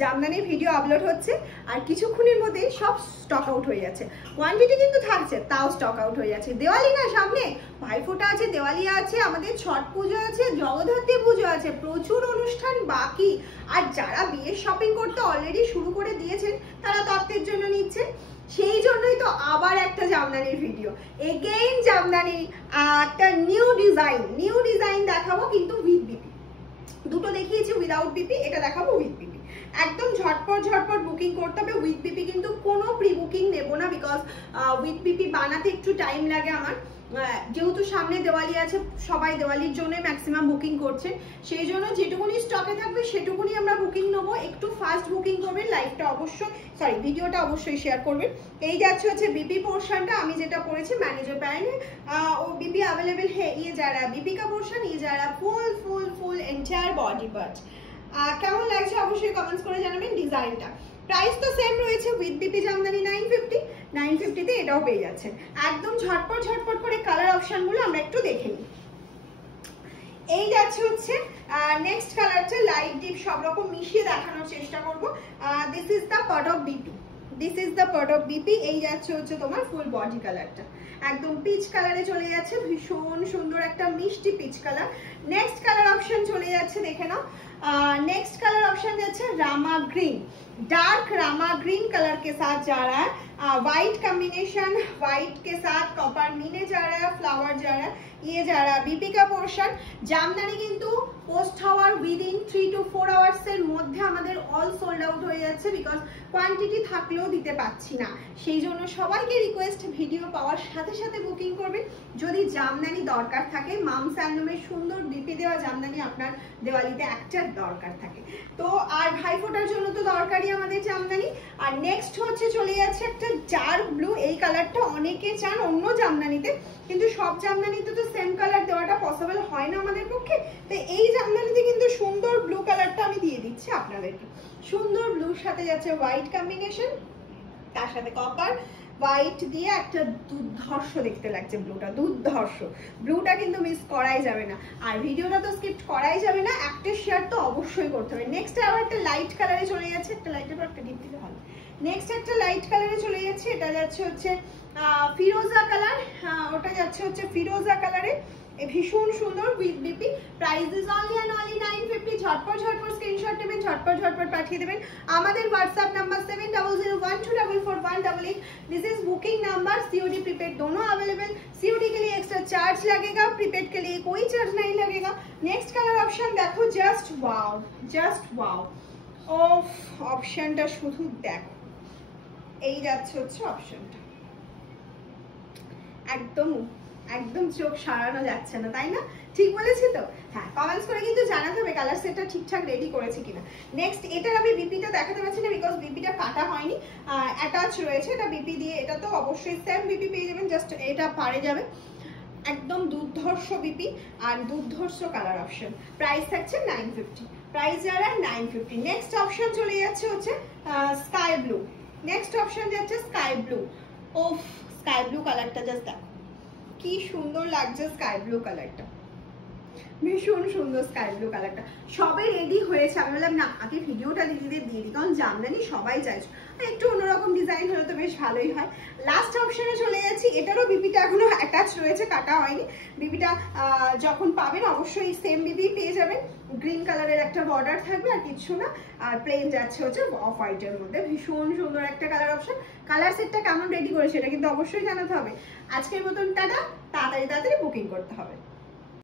জামদানির video upload হচ্ছে আর কিছুক্ষণের মধ্যে সব স্টক আউট হয়ে যাচ্ছে। কোয়ান্টিটি কিন্তু থাকছে, তাও স্টক আউট হয়ে যাচ্ছে। দেওয়ালি না সামনে, ভাইফোঁটা আছে, দেওয়ালি আছে, আমাদের ছট পুজো আছে, জগদ্ধাত্রী পুজো আছে, প্রচুর অনুষ্ঠান বাকি। আর যারা বিয়ের শপিং করতে অলরেডি শুরু করে দিয়েছেন তারা তত্ত্বের জন্য নিচ্ছেন। সেই জন্যই তো আবার একটা জামদানির ভিডিও, এগেইন জামদানি একটা নিউ ডিজাইন দেখাবো, কিন্তু উইথ বিপি। দুটো দেখিয়েছি উইদাউট বিপি, এটা দেখাবো উইথ বিপি। একদম ঝটপট বুকিং করতে হবে। উইথ বিপি কিন্তু কোনো প্রি বুকিং নেবো না, বিকজ উইথ বিপি বানাতে একটু টাইম লাগে আমার। যেহেতু সামনে দেওয়ালি আছে, সবাই দেওয়ালির জন্য ম্যাক্সিমাম বুকিং করছেন, সেই জন্য যেটুকুনি স্টকে থাকবে সেটুকুনি আমরা বুকিং নেবো। একটু ফাস্ট বুকিং করবেন, লাইভটা অবশ্যই ভিডিওটা অবশ্যই শেয়ার করবেন। এই যাচ্ছে হচ্ছে বিপি পোর্শনটা, আমি যেটা পড়েছি ম্যানেজার প্যান্ট ও বিপি अवेलेबल है। ये जा रहा है बीपी का पोर्शन, ये जा रहा है ফুল এন্টায়ার বডি পার্ট। কেমন লাগছে অবশ্যই কমেন্টস করে জানাবেন। ডিজাইনটা প্রাইস তো সেম রয়েছে, উইথ বিপি জামদানি 950 তে এটাও পেয়ে যাচ্ছেন। একদম ঝটপট করে কালার অপশনগুলো আমরা একটু দেখে নিই। এই যাচ্ছে হচ্ছে নেক্সট কালারটা, লাইট ডিপ সব রকম মিশিয়ে দেখানোর চেষ্টা করব। This is the part of BP. এই যাচ্ছে হচ্ছে তোমার ফুল বডি কালারটা, একদম পিচ কালারে চলে যাচ্ছে, ভীষণ সুন্দর একটা মিষ্টি peach colour. Next colour option চলে যাচ্ছে, দেখে নাও। नेक्स्ट कलर ऑप्शन যাচ্ছে Rama green, dark Rama green colour के साथ जा रहा है। वाइट कॉम्बिनेशन, वाइट के साथ कॉपर मीने जा रहा है, फ्लावर जा रहा है, ये जा रहा है बीपी का पोर्शन। জামদানি কিন্তু পোস্ট হওয়ার উইদিন 3 to 4 আওয়ার্স এর মধ্যে আমাদের অল সোল্ড আউট হয়ে যাচ্ছে, বিকজ কোয়ান্টিটি থাকলেও দিতে পাচ্ছি না। সেই জন্য সবাইকে রিকোয়েস্ট, ভিডিও পাওয়ার সাথে সাথে বুকিং করবেন। যদি জামদানি দরকার থাকে, মামস হ্যান্ডলুমের সুন্দর বিপি দেওয়া জামদানি আপনার দেওয়ালিতে একটা দরকার থাকে তো, আর ভাইফোঁটার জন্য তো দরকারই আমাদের জামদানি। আর নেক্সট হচ্ছে চলে যাচ্ছে একটা ডার্ক ব্লু, এই কালারটা অনেকে চান অন্য জামদানিতে, কিন্তু সব জামদানিতে তো সেম কালার দেওয়াটা পসিবল হয় না আমাদের পক্ষে। তো এই জামদানিতে কিন্তু সুন্দর ব্লু কালারটা আমি দিয়ে দিচ্ছি আপনাদেরকে। সুন্দর ব্লুর সাথে যাচ্ছে হোয়াইট কম্বিনেশন, তার সাথে কপার হোয়াইট দিয়ে একটা দুর্ধর্ষ দেখতে লাগছে ব্লুটা, দুর্ধর্ষ ব্লুটা কিন্তু মিস করাই যাবে না। আর ভিডিওটা তো স্কিপ করাই যাবে না, একটা শেয়ার তো অবশ্যই করতে হবে। নেক্সট আবার একটা লাইট কালারে চলে যাচ্ছে, একটা লাইটের পর একটা ডিপ দিলে ভালো। নেক্সট একটা লাইট কালারে চলে যাচ্ছে, এটা যাচ্ছে হচ্ছে ফিরোজা কালার, ওটা যাচ্ছে হচ্ছে ফিরোজা কালারে, ভীষণ সুন্দর with BP. Price is only and only 950। ঝটপট স্ক্রিনশট নেবেন, ঝটপট পাঠিয়ে দেবেন। আমাদের WhatsApp number 7002124188। This is booking number. COD prepaid दोनों अवेलेबल। सीओडी के लिए एक्स्ट्रा चार्ज लगेगा, प्रीपेड के लिए कोई चार्ज नहीं लगेगा। नेक्स्ट कलर ऑप्शन देखो, जस्ट वाओ ऑफ ऑप्शनটা শুধু দেখো। এই যাচ্ছে হচ্ছে অপশনটা, একদম চোখ সারানো যাচ্ছে না, তাই না? ঠিক বলেছি তো? হ্যাঁ, কমেন্টস করে কিন্তু জানাতে হবে কালার সেটটা ঠিকঠাক রেডি করেছি কিনা। নেক্সট এটার আমি বিপিটা দেখাতে পারছি না, বিকজ বিপিটা কাটা হয়নি, অ্যাটাচ রয়েছে। এটা বিপি দিয়ে, এটা তো অবশ্যই সেম বিপি পেয়ে যাবেন, জাস্ট এটা পারে যাবে। একদম দুর্ধর্ষ বিপি আর দুর্ধর্ষ কালার অপশন। প্রাইস থাকছে 950, প্রাইস যারা 950। নেক্সট অপশন চলে যাচ্ছে হচ্ছে স্কাই ব্লু। নেক্সট অপশন যাচ্ছে স্কাই ব্লু। ওফ, স্কাই ব্লু কালারটা জাস্ট দেখো কি সুন্দর লাগছে, স্কাই ব্লু কালারটা ভীষণ সুন্দর। স্কাই ব্লু কালারটা সবে রেডি হয়েছে, আমি বললাম না আগে ভিডিওটা দিদিদের দিয়ে দিই, কারণ জামদানি সবাই চাইছে, একটু অন্যরকম ডিজাইন হলে তো বেশ ভালোই হয়। লাস্ট অপশনে চলে যাচ্ছি, এটারও বিপিটা এখনো অ্যাটাচ রয়েছে, কাটা হয়নি। বিপিটা যখন পাবেন অবশ্যই সেম বিপি পেয়ে যাবেন। গ্রিন কালারের একটা বর্ডার থাকবে আর কিছু না, আর প্লেন যাচ্ছে হচ্ছে অফ হোয়াইটের মধ্যে। ভীষণ সুন্দর একটা কালার অপশন। কালার সেটটা কেমন রেডি করেছে এটা কিন্তু অবশ্যই জানাতে হবে। আজকের মতন টাটা, তাড়াতাড়ি বুকিং করতে হবে।